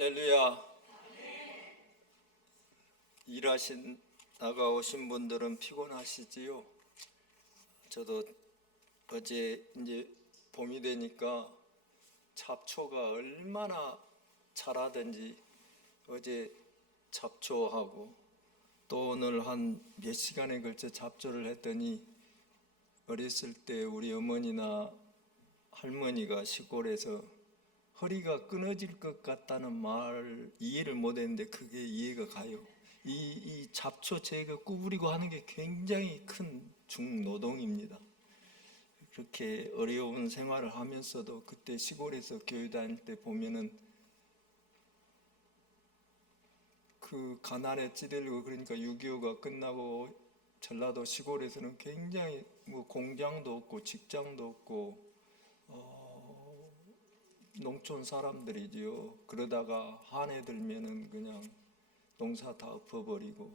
할렐루야. 일하시다가 오신 분들은 피곤하시지요? 저도 어제 이제 봄이 되니까 잡초가 얼마나 자라든지 어제 잡초하고 또 오늘 한 몇 시간에 걸쳐 잡초를 했더니 어렸을 때 우리 어머니나 할머니가 시골에서 허리가 끊어질 것 같다는 말 이해를 못했는데 그게 이해가 가요. 이 잡초 제거 구부리고 하는 게 굉장히 큰 중노동입니다. 그렇게 어려운 생활을 하면서도 그때 시골에서 교회 다닐 때 보면은 그 가난에 찌들고 그러니까 6.25가 끝나고 전라도 시골에서는 굉장히 뭐 공장도 없고 직장도 없고 농촌 사람들이지요. 그러다가 한 해 들면은 그냥 농사 다 엎어버리고,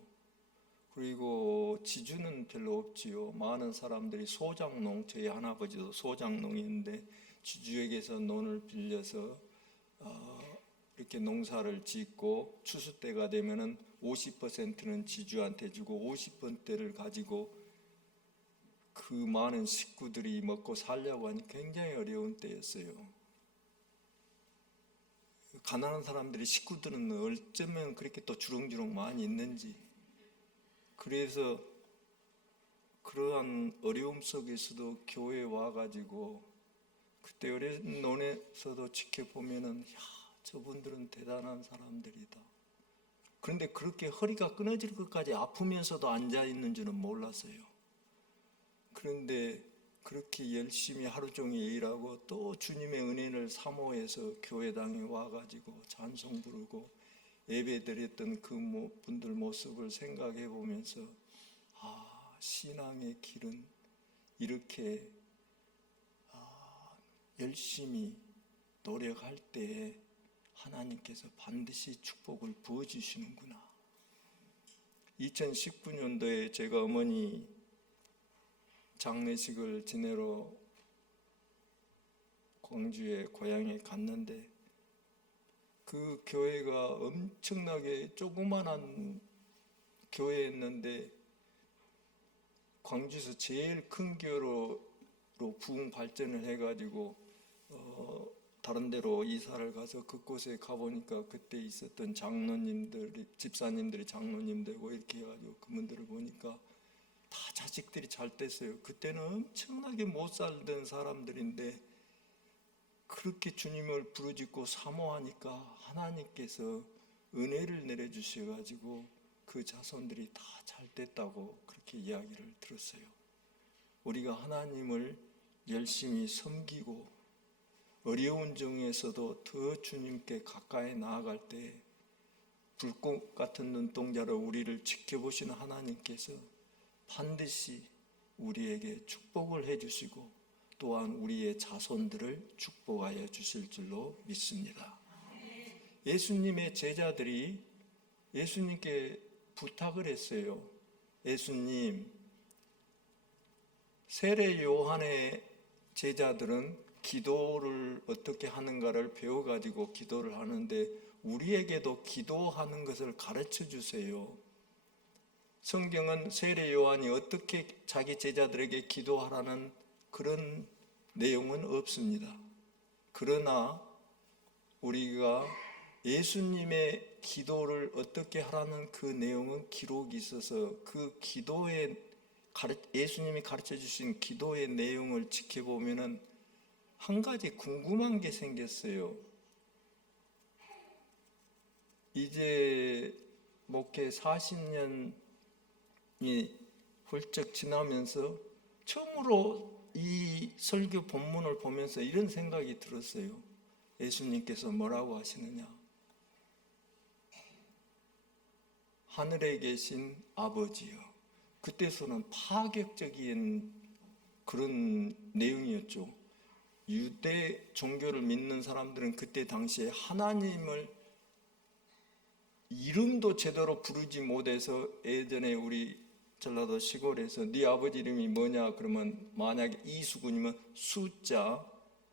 그리고 지주는 별로 없지요. 많은 사람들이 소장농, 저희 할아버지도 소장농이었는데 지주에게서 논을 빌려서 이렇게 농사를 짓고 추수 때가 되면은 50%는 지주한테 주고 50%를 가지고 그 많은 식구들이 먹고 살려고 하니 굉장히 어려운 때였어요. 가난한 사람들이 식구들은 어쩌면 그렇게 또 주렁주렁 많이 있는지. 그래서 그러한 어려움 속에서도 교회에 와가지고 그때 어린 논에서도 지켜보면은 야, 저분들은 대단한 사람들이다. 그런데 그렇게 허리가 끊어질 것까지 아프면서도 앉아있는 줄은 몰랐어요. 그런데 그렇게 열심히 하루 종일 일하고 또 주님의 은혜를 사모해서 교회당에 와가지고 찬송 부르고 예배 드렸던 그 분들 모습을 생각해 보면서 신앙의 길은 이렇게 열심히 노력할 때 하나님께서 반드시 축복을 부어주시는구나. 2019년도에 제가 어머니 장례식을 지내러 광주의 고향에 갔는데 그 교회가 엄청나게 조그만한 교회였는데 광주에서 제일 큰 교회로 부흥 발전을 해가지고 다른 데로 이사를 가서 그곳에 가보니까 그때 있었던 장로님들이, 집사님들이 장로님되고 이렇게 해가지고 그분들을 보니까 다 자식들이 잘 됐어요. 그때는 엄청나게 못 살던 사람들인데 그렇게 주님을 부르짖고 사모하니까 하나님께서 은혜를 내려주셔가지고 그 자손들이 다 잘 됐다고 그렇게 이야기를 들었어요. 우리가 하나님을 열심히 섬기고 어려운 중에서도 더 주님께 가까이 나아갈 때 불꽃 같은 눈동자로 우리를 지켜보시는 하나님께서 반드시 우리에게 축복을 해주시고 또한 우리의 자손들을 축복하여 주실 줄로 믿습니다. 예수님의 제자들이 예수님께 부탁을 했어요. 예수님, 세례 요한의 제자들은 기도를 어떻게 하는가를 배워가지고 기도를 하는데 우리에게도 기도하는 것을 가르쳐 주세요. 성경은 세례 요한이 어떻게 자기 제자들에게 기도하라는 그런 내용은 없습니다. 그러나 우리가 예수님의 기도를 어떻게 하라는 그 내용은 기록이 있어서 그 기도에 예수님이 가르쳐 주신 기도의 내용을 지켜보면은 한 가지 궁금한 게 생겼어요. 이제 목회 40년이 훌쩍 지나면서 처음으로 이 설교 본문을 보면서 이런 생각이 들었어요. 예수님께서 뭐라고 하시느냐? 하늘에 계신 아버지여. 그때서는 파격적인 그런 내용이었죠. 유대 종교를 믿는 사람들은 그때 당시에 하나님을 이름도 제대로 부르지 못해서 예전에 우리 전라도 시골에서 네 아버지 이름이 뭐냐 그러면 만약에 이수근이면 숫자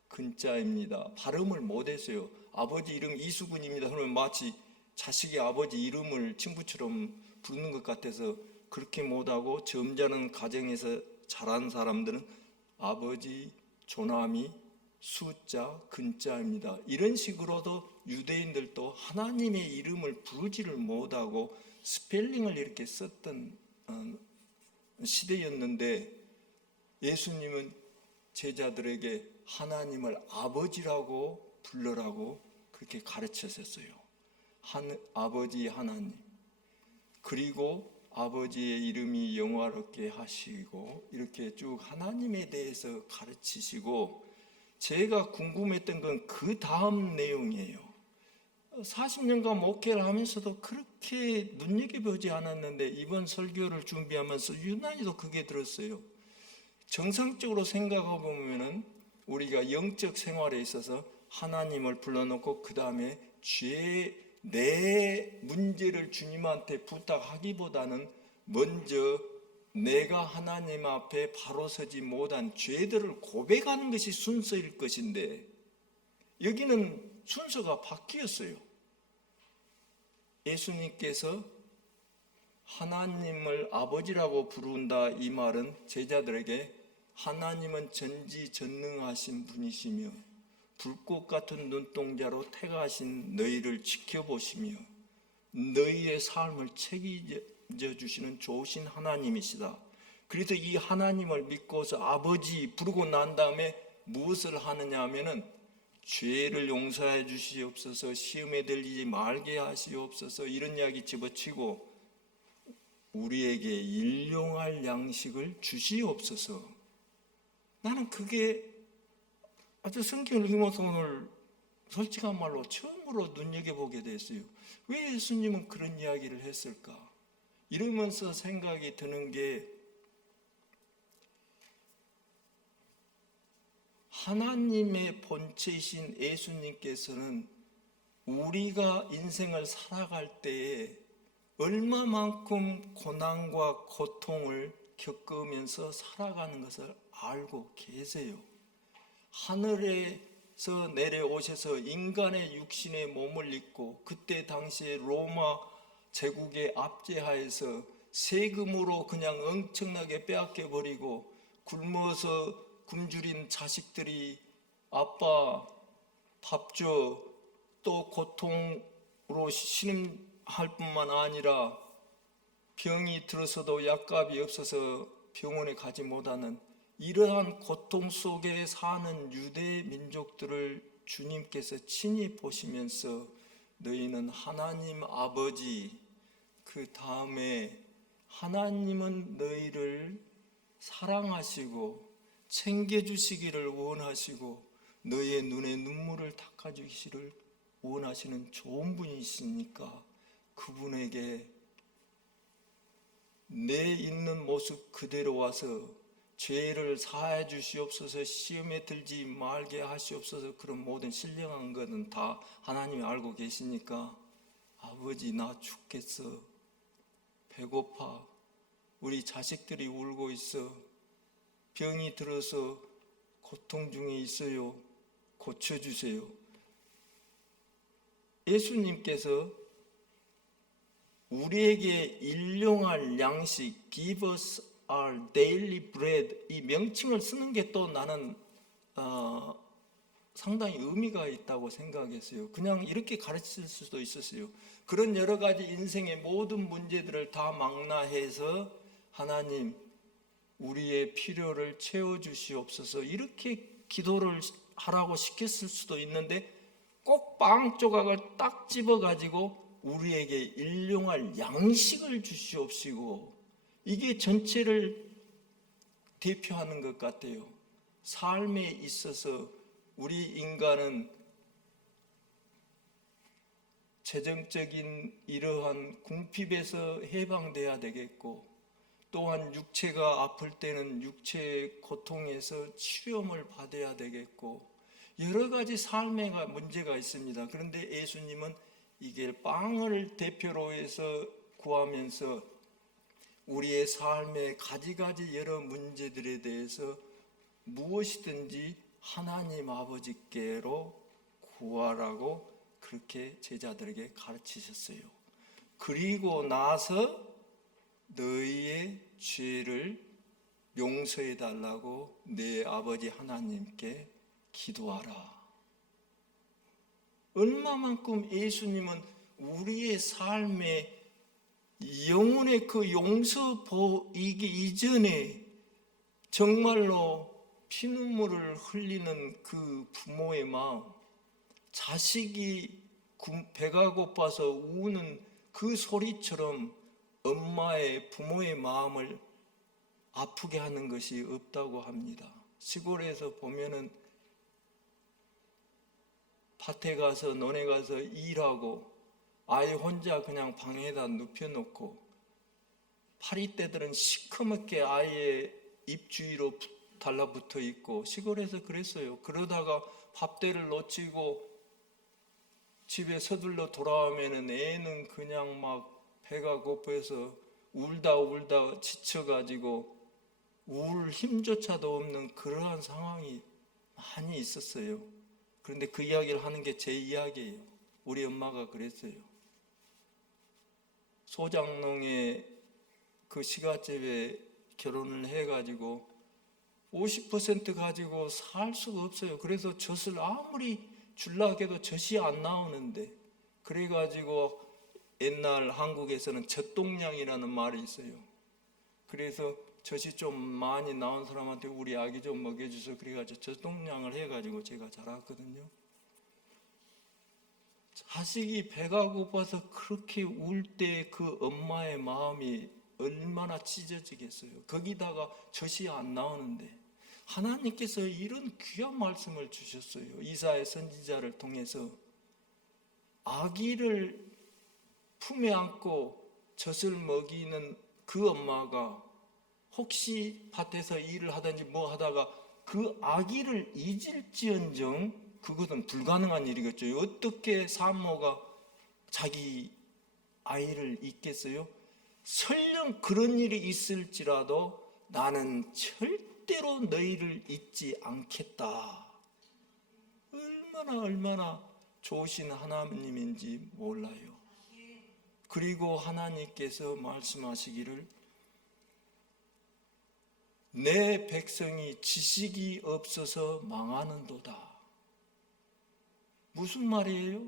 근자입니다. 발음을 못했어요. 아버지 이름 이수근입니다 그러면 마치 자식의 아버지 이름을 친구처럼 부르는 것 같아서 그렇게 못하고 점잖은 가정에서 자란 사람들은 아버지 조남이 숫자 근자입니다. 이런 식으로도 유대인들도 하나님의 이름을 부르지를 못하고 스펠링을 이렇게 썼던 시대였는데 예수님은 제자들에게 하나님을 아버지라고 불러라고 그렇게 가르치셨어요. 아버지 하나님. 그리고 아버지의 이름이 영화롭게 하시고 이렇게 쭉 하나님에 대해서 가르치시고 제가 궁금했던 건 그 다음 내용이에요. 40년간 목회를 하면서도 그렇게 눈여겨보지 않았는데 이번 설교를 준비하면서 유난히도 그게 들었어요. 정상적으로 생각해보면 우리가 영적 생활에 있어서 하나님을 불러놓고 그 다음에 내 문제를 주님한테 부탁하기보다는 먼저 내가 하나님 앞에 바로 서지 못한 죄들을 고백하는 것이 순서일 것인데 여기는 순서가 바뀌었어요. 예수님께서 하나님을 아버지라고 부른다 이 말은 제자들에게 하나님은 전지전능하신 분이시며 불꽃 같은 눈동자로 택하신 너희를 지켜보시며 너희의 삶을 책임져 주시는 좋으신 하나님이시다. 그래서 이 하나님을 믿고서 아버지 부르고 난 다음에 무엇을 하느냐 하면은 죄를 용서해 주시옵소서, 시험에 들리지 말게 하시옵소서 이런 이야기 집어치고 우리에게 일용할 양식을 주시옵소서. 나는 그게 아주 성경을 읽으면서 오늘 솔직한 말로 처음으로 눈여겨보게 됐어요. 왜 예수님은 그런 이야기를 했을까? 이러면서 생각이 드는 게 하나님의 본체이신 예수님께서는 우리가 인생을 살아갈 때에 얼마만큼 고난과 고통을 겪으면서 살아가는 것을 알고 계세요. 하늘에서 내려오셔서 인간의 육신의 몸을 입고 그때 당시에 로마 제국의 압제하에서 세금으로 그냥 엄청나게 빼앗겨 버리고 굶어서 굶주린 자식들이 아빠 밥 줘, 또 고통으로 신음할 뿐만 아니라 병이 들어서도 약값이 없어서 병원에 가지 못하는 이러한 고통 속에 사는 유대 민족들을 주님께서 친히 보시면서 너희는 하나님 아버지, 그 다음에 하나님은 너희를 사랑하시고 챙겨주시기를 원하시고 너희의 눈에 눈물을 닦아주시기를 원하시는 좋은 분이시니까 그분에게 내 있는 모습 그대로 와서 죄를 사해 주시옵소서, 시험에 들지 말게 하시옵소서. 그런 모든 신령한 것은 다 하나님이 알고 계시니까 아버지 나 죽겠어, 배고파, 우리 자식들이 울고 있어, 병이 들어서 고통 중에 있어요, 고쳐주세요. 예수님께서 우리에게 일용할 양식, give us our daily bread, 이 명칭을 쓰는 게 또 나는 상당히 의미가 있다고 생각했어요. 그냥 이렇게 가르칠 수도 있었어요. 그런 여러 가지 인생의 모든 문제들을 다 망라해서 하나님 우리의 필요를 채워주시옵소서 이렇게 기도를 하라고 시켰을 수도 있는데 꼭 빵 조각을 딱 집어가지고 우리에게 일용할 양식을 주시옵시고 이게 전체를 대표하는 것 같아요. 삶에 있어서 우리 인간은 재정적인 이러한 궁핍에서 해방돼야 되겠고 또한 육체가 아플 때는 육체의 고통에서 치료를 받아야 되겠고 여러 가지 삶의 문제가 있습니다. 그런데 예수님은 이게 빵을 대표로 해서 구하면서 우리의 삶의 가지가지 여러 문제들에 대해서 무엇이든지 하나님 아버지께로 구하라고 그렇게 제자들에게 가르치셨어요. 그리고 나서 너희의 죄를 용서해 달라고 내 아버지 하나님께 기도하라. 얼마만큼 예수님은 우리의 삶에 영혼의 그 용서 보이기 이전에 정말로 피눈물을 흘리는 그 부모의 마음, 자식이 배가 고파서 우는 그 소리처럼 엄마의 부모의 마음을 아프게 하는 것이 없다고 합니다. 시골에서 보면은 밭에 가서 논에 가서 일하고 아이 혼자 그냥 방에다 눕혀놓고 파리떼들은 시커멓게 아이의 입 주위로 달라붙어 있고 시골에서 그랬어요. 그러다가 밥대를 놓치고 집에 서둘러 돌아오면은 애는 그냥 막 배가 고파서 울다 지쳐가지고 울 힘조차도 없는 그러한 상황이 많이 있었어요. 그런데 그 이야기를 하는 게 제 이야기예요. 우리 엄마가 그랬어요. 소장농의 그 시가집에 결혼을 해가지고 50% 가지고 살 수가 없어요. 그래서 젖을 아무리 줄라 해도 젖이 안 나오는데, 그래가지고 옛날 한국에서는 젖동량이라는 말이 있어요. 그래서 젖이 좀 많이 나온 사람한테 우리 아기 좀 먹여줘서 그래가지고 젖동량을 해가지고 제가 자랐거든요. 자식이 배가 고파서 그렇게 울 때 그 엄마의 마음이 얼마나 찢어지겠어요. 거기다가 젖이 안 나오는데 하나님께서 이런 귀한 말씀을 주셨어요. 이사야 선지자를 통해서 아기를 품에 안고 젖을 먹이는 그 엄마가 혹시 밭에서 일을 하든지 뭐 하다가 그 아기를 잊을지언정 그것은 불가능한 일이겠죠. 어떻게 산모가 자기 아이를 잊겠어요? 설령 그런 일이 있을지라도 나는 절대로 너희를 잊지 않겠다. 얼마나 좋으신 하나님인지 몰라요. 그리고 하나님께서 말씀하시기를 내 백성이 지식이 없어서 망하는도다. 무슨 말이에요?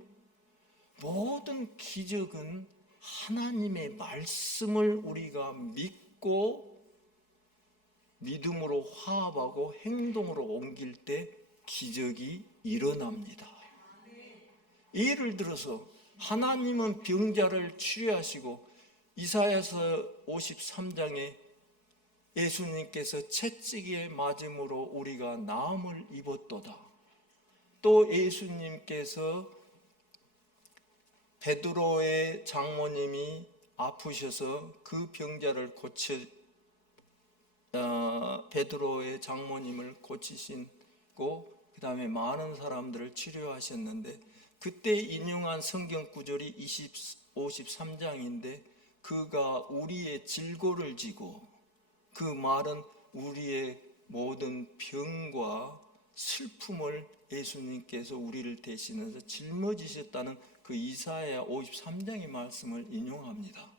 모든 기적은 하나님의 말씀을 우리가 믿고 믿음으로 화합하고 행동으로 옮길 때 기적이 일어납니다. 예를 들어서 하나님은 병자를 치료하시고 이사야서 53장에 예수님께서 채찍에 맞음으로 우리가 나음을 입었도다. 또 예수님께서 베드로의 장모님이 아프셔서 그 병자를 베드로의 장모님을 고치시고 그 다음에 많은 사람들을 치료하셨는데 그때 인용한 성경 구절이 53장인데 그가 우리의 질고를 지고, 그 말은 우리의 모든 병과 슬픔을 예수님께서 우리를 대신해서 짊어지셨다는 그 이사야 53장의 말씀을 인용합니다.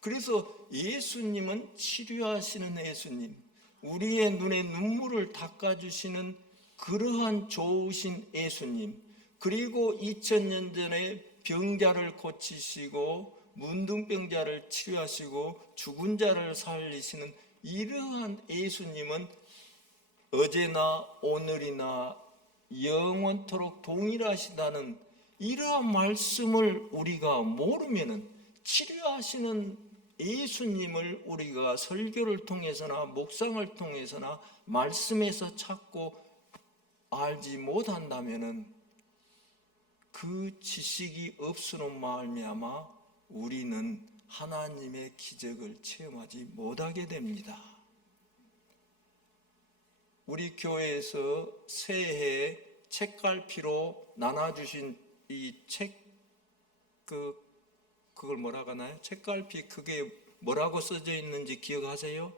그래서 예수님은 치료하시는 예수님, 우리의 눈에 눈물을 닦아주시는 그러한 좋으신 예수님, 그리고 2000년 전에 병자를 고치시고 문둥병자를 치료하시고 죽은 자를 살리시는 이러한 예수님은 어제나 오늘이나 영원토록 동일하시다는 이러한 말씀을 우리가 모르면은 치료하시는 예수님을 우리가 설교를 통해서나 묵상을 통해서나 말씀에서 찾고 알지 못한다면은 그 지식이 없으로 말미암아 우리는 하나님의 기적을 체험하지 못하게 됩니다. 우리 교회에서 새해 책갈피로 나눠주신 이 그걸 뭐라고 하나요? 책갈피 그게 뭐라고 써져 있는지 기억하세요?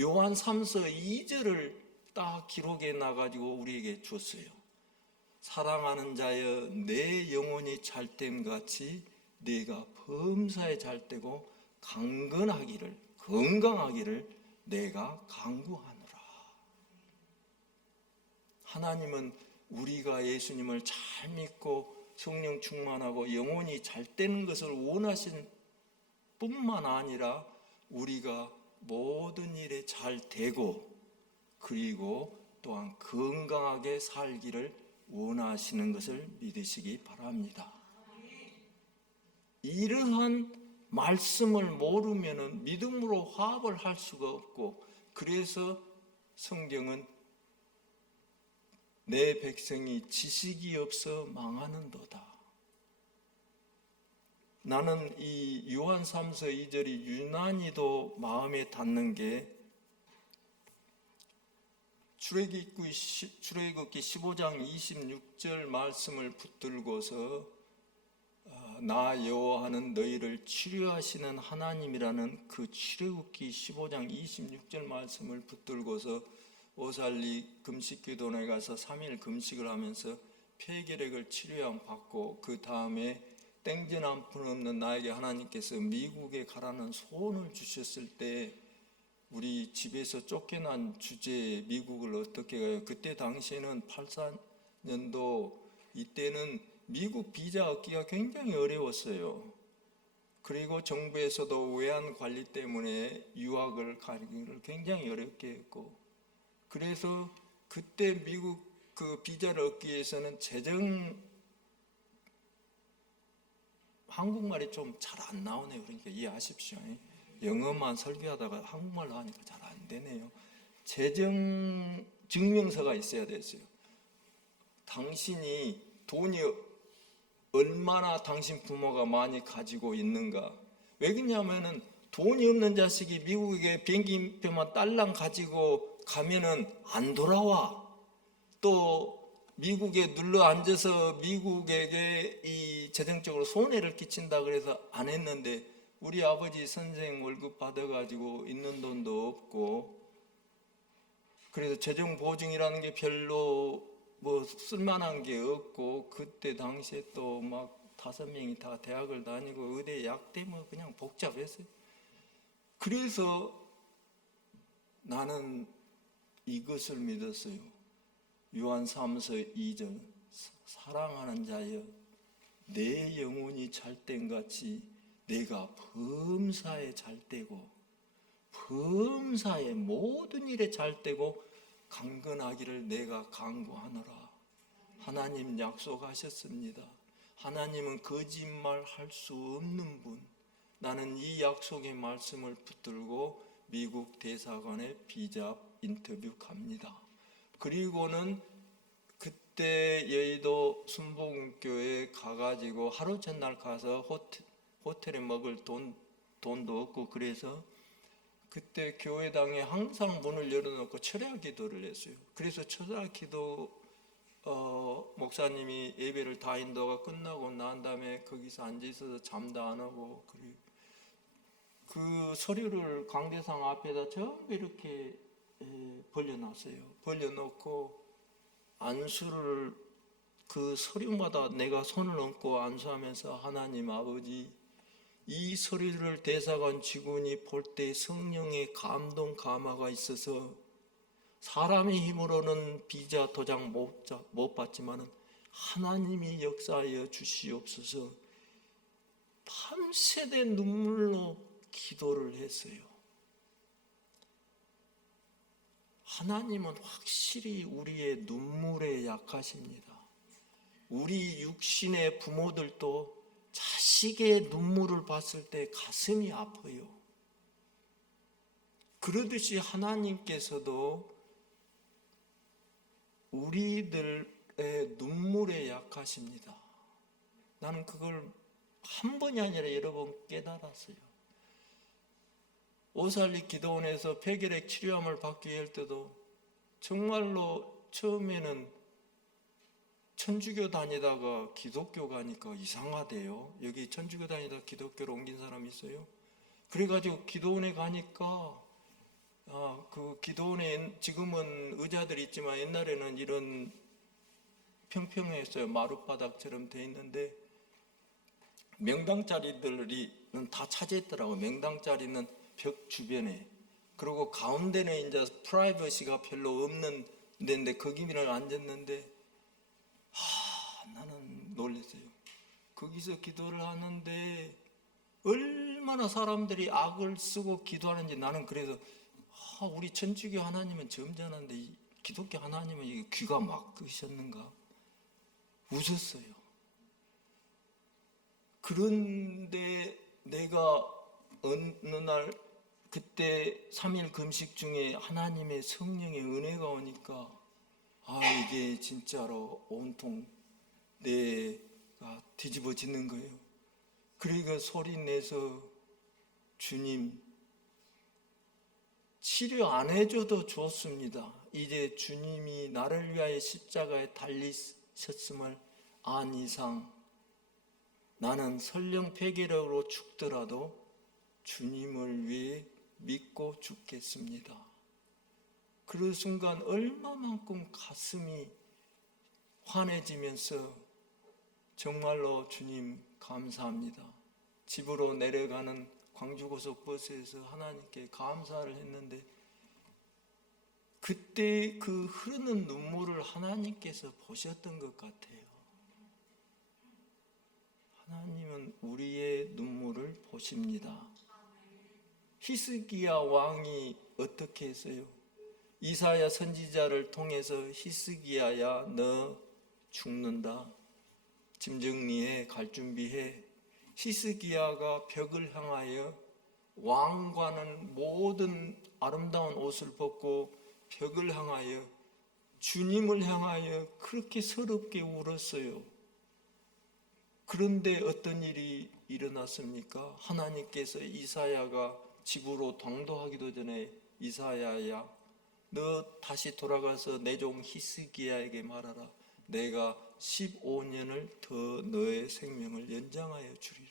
요한 3서 2절을 딱 기록해 놔가지고 우리에게 줬어요. 사랑하는 자여 내 영혼이 잘됨 같이 내가 범사에 잘되고 강건하기를 건강하기를 내가 간구하노라. 하나님은 우리가 예수님을 잘 믿고 성령 충만하고 영혼이 잘되는 것을 원하신 뿐만 아니라 우리가 모든 일에 잘되고 그리고 또한 건강하게 살기를 원하시는 것을 믿으시기 바랍니다. 이러한 말씀을 모르면 믿음으로 화합을 할 수가 없고, 그래서 성경은 내 백성이 지식이 없어 망하는도다. 나는 이 요한 3서 2절이 유난히도 마음에 닿는 게 출애굽기 15장 26절 말씀을 붙들고서 나 여호와는 너희를 치료하시는 하나님이라는 그 출애굽기 15장 26절 말씀을 붙들고서 오살리 금식기도원에 가서 3일 금식을 하면서 폐결핵을 치료양 받고 그 다음에 땡전 한 푼 없는 나에게 하나님께서 미국에 가라는 소원을 주셨을 때 우리 집에서 쫓겨난 주제에 미국을 어떻게 가요? 그때 당시에는 84년도 이때는 미국 비자 얻기가 굉장히 어려웠어요. 그리고 정부에서도 외환 관리 때문에 유학을 가기를 굉장히 어렵게 했고, 그래서 그때 미국 그 비자를 얻기 위해서는 한국말이 좀 잘 안 나오네요. 그러니까 이해하십시오. 영어만 설교하다가 한국말로 하니까 잘 안 되네요. 재정 증명서가 있어야 됐어요. 당신이 돈이 얼마나 당신 부모가 많이 가지고 있는가. 왜 그러냐면은 돈이 없는 자식이 미국에 비행기표만 딸랑 가지고 가면은 안 돌아와. 또 미국에 눌러 앉아서 미국에게 이 재정적으로 손해를 끼친다 그래서 안 했는데, 우리 아버지 선생 월급 받아가지고 있는 돈도 없고, 그래서 재정 보증이라는 게 별로 뭐 쓸만한 게 없고, 그때 당시에 또 막 5명이 다 대학을 다니고 의대 약 때문에 그냥 복잡했어요. 그래서 나는 이것을 믿었어요. 요한 3서 2절 사랑하는 자여 내 영혼이 잘된 같이 내가 범사에 잘되고 범사의 모든 일에 잘되고 강건하기를 내가 간구하노라. 하나님 약속하셨습니다. 하나님은 거짓말 할 수 없는 분. 나는 이 약속의 말씀을 붙들고 미국 대사관에 비자 인터뷰 갑니다. 그리고는 그때 여의도 순복음교회 가가지고 하루 전날 가서 호텔에 먹을 돈도 없고, 그래서 그때 교회당에 항상 문을 열어놓고 철야 기도를 했어요. 그래서 철야 기도 목사님이 예배를 다 인도가 끝나고 난 다음에 거기서 앉아 있어서 잠도 안 오고, 그 서류를 강대상 앞에다 전부 이렇게 벌려놨어요. 벌려놓고 안수를 그 서류마다 내가 손을 얹고 안수하면서 하나님 아버지, 이 서류를 대사관 직원이 볼 때 성령의 감동 감화가 있어서 사람의 힘으로는 비자 도장 못 받지만은 하나님이 역사하여 주시옵소서 밤새대 눈물로 기도를 했어요. 하나님은 확실히 우리의 눈물에 약하십니다. 우리 육신의 부모들도 자식의 눈물을 봤을 때 가슴이 아파요. 그러듯이 하나님께서도 우리들의 눈물에 약하십니다. 나는 그걸 한 번이 아니라 여러 번 깨달았어요. 오살리 기도원에서 폐결핵 치료함을 받기 위해 할 때도 정말로 처음에는 천주교 다니다가 기독교 가니까 이상하대요. 여기 천주교 다니다 기독교로 옮긴 사람 있어요? 그래가지고 기도원에 가니까 그 기도원에 지금은 의자들이 있지만 옛날에는 이런 평평했어요. 마룻바닥처럼 돼 있는데 명당 자리들은 다 차지했더라고요. 명당 자리는 벽 주변에. 그리고 가운데는 이제 프라이버시가 별로 없는 데인데 거기를 앉았는데 나는 놀랐어요. 거기서 기도를 하는데 얼마나 사람들이 악을 쓰고 기도하는지 나는 그래서 우리 천주교 하나님은 점잖은데 이 기독교 하나님은 이게 귀가 막히셨는가 웃었어요. 그런데 내가 어느 날 그때 3일 금식 중에 하나님의 성령의 은혜가 오니까 이게 진짜로 온통 내가 뒤집어지는 거예요. 그러니까 소리 내서 주님 치료 안 해줘도 좋습니다. 이제 주님이 나를 위하여 십자가에 달리셨음을 안 이상 나는 설령 폐기력으로 죽더라도 주님을 위해 믿고 죽겠습니다. 그 순간 얼마만큼 가슴이 환해지면서 정말로 주님 감사합니다. 집으로 내려가는 광주고속버스에서 하나님께 감사를 했는데 그때 그 흐르는 눈물을 하나님께서 보셨던 것 같아요. 하나님은 우리의 눈물을 보십니다. 히스기야 왕이 어떻게 했어요? 이사야 선지자를 통해서 히스기야야 너 죽는다. 짐 정리해 갈 준비해. 히스기야가 벽을 향하여 왕과는 모든 아름다운 옷을 벗고 벽을 향하여 주님을 향하여 그렇게 서럽게 울었어요. 그런데 어떤 일이 일어났습니까? 하나님께서 이사야가 집으로 당도하기도 전에 이사야야 너 다시 돌아가서 내 종 히스기야에게 말하라. 내가 15년을 더 너의 생명을 연장하여 주리라.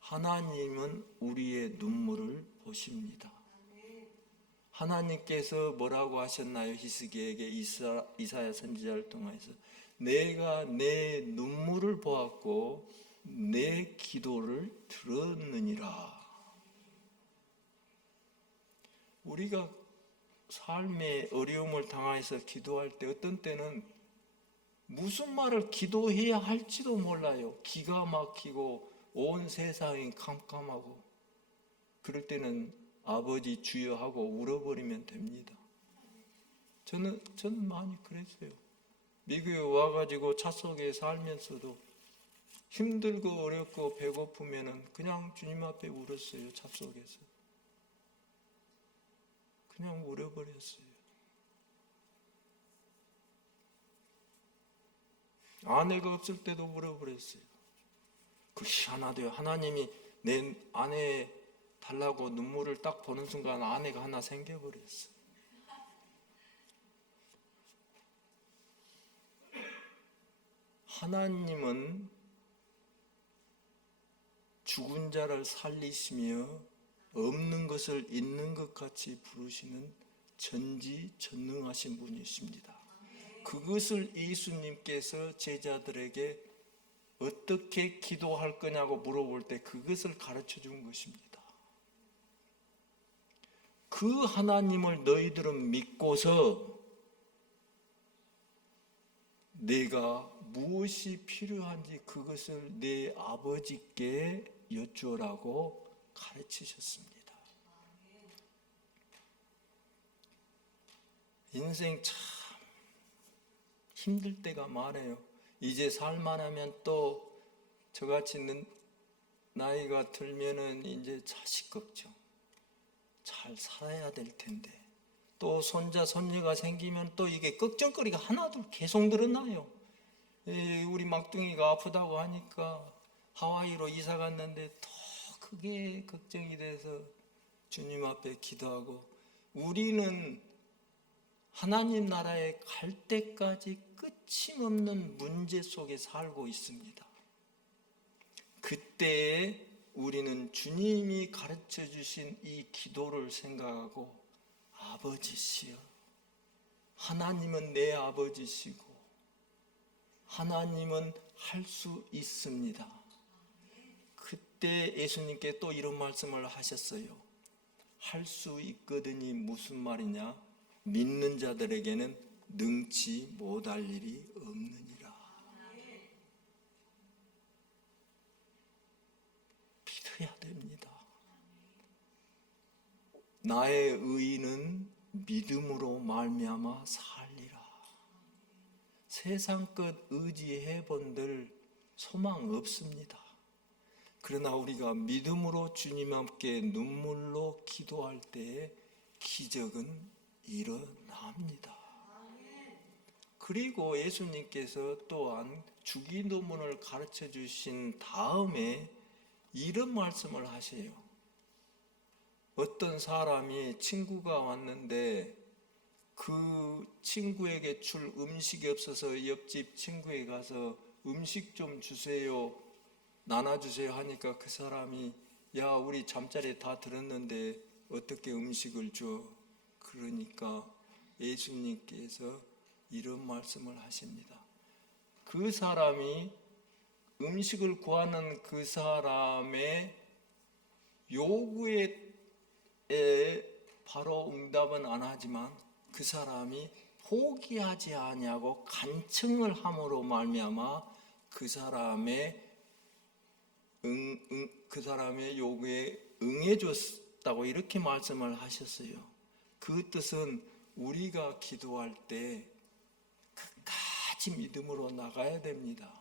하나님은 우리의 눈물을 보십니다. 하나님께서 뭐라고 하셨나요? 히스기야에게 이사야 선지자를 통해서 내가 내 눈물을 보았고 내 기도를 들었느니라. 우리가 삶의 어려움을 당해서 기도할 때 어떤 때는 무슨 말을 기도해야 할지도 몰라요. 기가 막히고 온 세상이 깜깜하고 그럴 때는 아버지 주여 하고 울어버리면 됩니다. 저는 많이 그랬어요. 미국에 와가지고 차 속에 살면서도 힘들고 어렵고 배고프면은 그냥 주님 앞에 울었어요. 차 속에서 그냥 울어버렸어요. 아내가 없을 때도 울어버렸어요. 그 희한하대요. 하나님이 내 아내 달라고 눈물을 딱 보는 순간 아내가 하나 생겨버렸어요. 하나님은 죽은 자를 살리시며 없는 것을 있는 것 같이 부르시는 전지전능하신 분이십니다. 그것을 예수님께서 제자들에게 어떻게 기도할 거냐고 물어볼 때 그것을 가르쳐 준 것입니다. 그 하나님을 너희들은 믿고서 내가 무엇이 필요한지 그것을 내 아버지께 여쭈라고 가르치셨습니다. 인생 참 힘들 때가 많아요. 이제 살만하면 또 저같이 나이가 들면은 이제 자식 걱정 잘 살아야 될 텐데 또 손자 손녀가 생기면 또 이게 걱정거리가 하나둘 계속 늘어나요. 우리 막둥이가 아프다고 하니까 하와이로 이사 갔는데 더 크게 걱정이 돼서 주님 앞에 기도하고 우리는 하나님 나라에 갈 때까지 끝임없는 문제 속에 살고 있습니다. 그때에 우리는 주님이 가르쳐 주신 이 기도를 생각하고 아버지시여 하나님은 내 아버지시고 하나님은 할 수 있습니다. 그때 예수님께 또 이런 말씀을 하셨어요. 할 수 있거든이 무슨 말이냐? 믿는 자들에게는 능치 못할 일이 없느니라. 믿어야 됩니다. 나의 의인은 믿음으로 말미암아 살리라. 세상 것 의지해 본들 소망 없습니다. 그러나 우리가 믿음으로 주님 앞에 눈물로 기도할 때에 기적은 일어납니다. 그리고 예수님께서 또한 주기도문을 가르쳐 주신 다음에 이런 말씀을 하세요. 어떤 사람이 친구가 왔는데 그 친구에게 줄 음식이 없어서 옆집 친구에 가서 음식 좀 주세요, 나눠주세요 하니까 그 사람이 야, 우리 잠자리 다 들었는데 어떻게 음식을 줘? 그러니까 예수님께서 이런 말씀을 하십니다. 그 사람이 음식을 구하는 그 사람의 요구에 바로 응답은 안 하지만 그 사람이 포기하지 아니하고 간청을 함으로 말미암아 그 사람의 요구에 응해줬다고 이렇게 말씀을 하셨어요. 그 뜻은 우리가 기도할 때 끝까지 믿음으로 나가야 됩니다.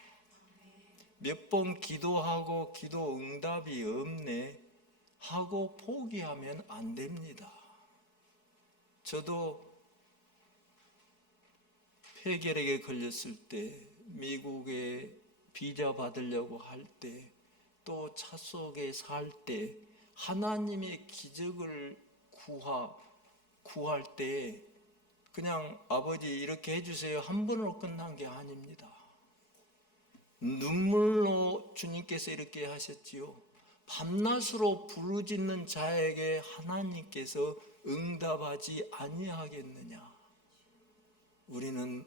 몇 번 기도하고 기도 응답이 없네 하고 포기하면 안 됩니다. 저도 폐결핵에 걸렸을 때, 미국에 비자 받으려고 할 때, 또 차 속에 살 때 하나님의 기적을 구할 때 그냥 아버지 이렇게 해주세요 한 번으로 끝난 게 아닙니다. 눈물로 주님께서 이렇게 하셨지요. 밤낮으로 부르짖는 자에게 하나님께서 응답하지 아니하겠느냐. 우리는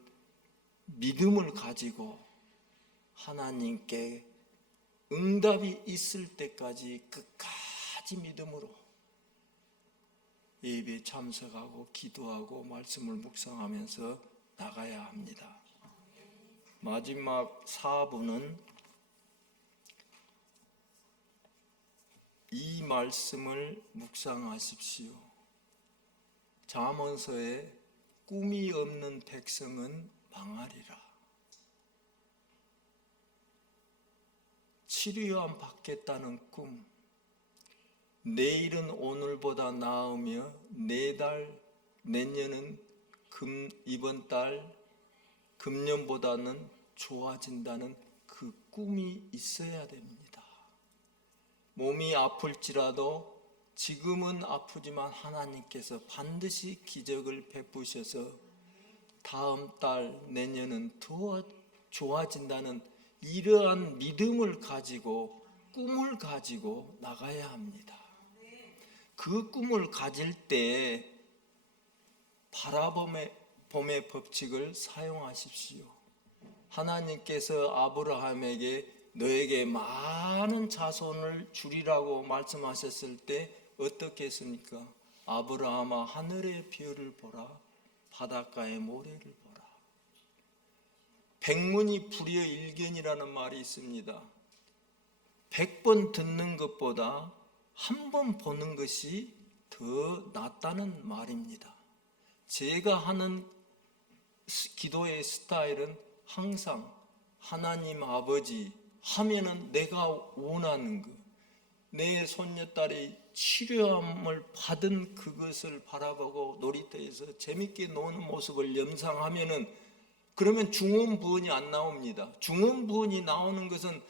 믿음을 가지고 하나님께 응답이 있을 때까지 끝까지 믿음으로 예배에 참석하고 기도하고 말씀을 묵상하면서 나가야 합니다. 마지막 4부는 이 말씀을 묵상하십시오. 잠언서에 꿈이 없는 백성은 망하리라. 치료함 받겠다는 꿈, 내일은 오늘보다 나으며 내년은 이번 달 금년보다는 좋아진다는 그 꿈이 있어야 됩니다. 몸이 아플지라도 지금은 아프지만 하나님께서 반드시 기적을 베푸셔서 다음 달 내년은 더 좋아진다는 이러한 믿음을 가지고 꿈을 가지고 나가야 합니다. 그 꿈을 가질 때 바라봄의 법칙을 사용하십시오. 하나님께서 아브라함에게 너에게 많은 자손을 주리라고 말씀하셨을 때 어떻게 했습니까? 아브라함아 하늘의 별을 보라, 바닷가의 모래를 보라. 백문이 불여일견이라는 말이 있습니다. 100번 듣는 것보다 한 번 보는 것이 더 낫다는 말입니다. 제가 하는 기도의 스타일은 항상 하나님 아버지 하면은 내가 원하는 것, 내 손녀딸이 치료함을 받은 그것을 바라보고 놀이터에서 재밌게 노는 모습을 염상하면은 그러면 중언부언이 안 나옵니다. 중언부언이 나오는 것은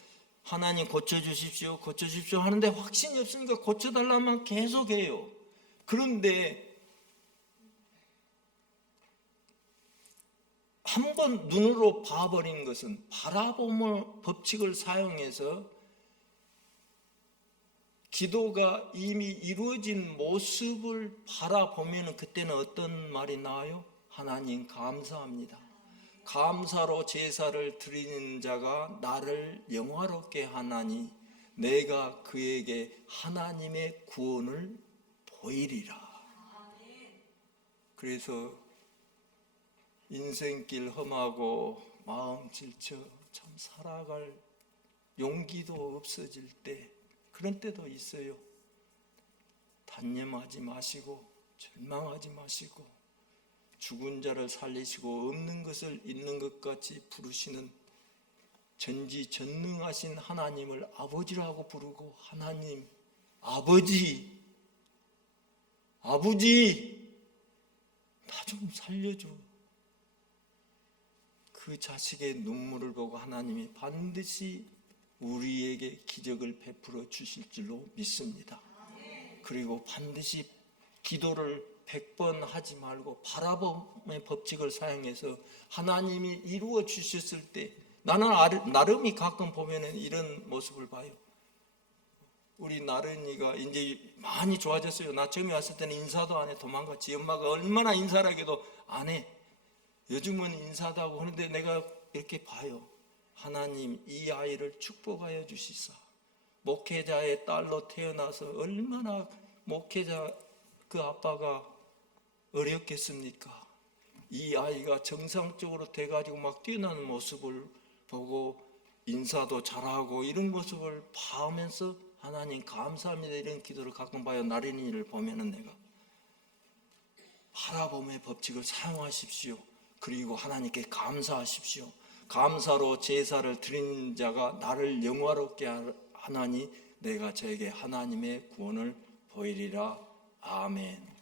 하나님 고쳐주십시오 하는데 확신이 없으니까 고쳐달라면 계속해요. 그런데 한 번 눈으로 봐버린 것은 바라봄의 법칙을 사용해서 기도가 이미 이루어진 모습을 바라보면 그때는 어떤 말이 나와요? 하나님 감사합니다. 감사로 제사를 드리는 자가 나를 영화롭게 하나니 내가 그에게 하나님의 구원을 보이리라. 그래서 인생길 험하고 마음 지쳐 참 살아갈 용기도 없어질 때, 그런 때도 있어요. 단념하지 마시고 절망하지 마시고 죽은 자를 살리시고 없는 것을 있는 것 같이 부르시는 전지전능하신 하나님을 아버지라고 부르고, 하나님 아버지 나 좀 살려줘. 그 자식의 눈물을 보고 하나님이 반드시 우리에게 기적을 베풀어 주실 줄로 믿습니다. 그리고 반드시 기도를 100번 하지 말고 바라봄의 법칙을 사용해서 하나님이 이루어 주셨을 때, 나는 나름이 가끔 보면은 이런 모습을 봐요. 우리 나른이가 이제 많이 좋아졌어요. 나 처음에 왔을 때는 인사도 안 해. 도망갔지. 엄마가 얼마나 인사를 하기도 안 해. 요즘은 인사도 하고 하는데 내가 이렇게 봐요. 하나님 이 아이를 축복하여 주시사. 목회자의 딸로 태어나서 얼마나 목회자 그 아빠가 어렵겠습니까? 이 아이가 정상적으로 돼가지고 막 뛰어나는 모습을 보고 인사도 잘하고 이런 모습을 봐면서 하나님 감사합니다 이런 기도를 가끔 봐요. 나린이를 보면은 내가 바라봄의 법칙을 사용하십시오. 그리고 하나님께 감사하십시오. 감사로 제사를 드린 자가 나를 영화롭게 하나니 내가 저에게 하나님의 구원을 보이리라. 아멘.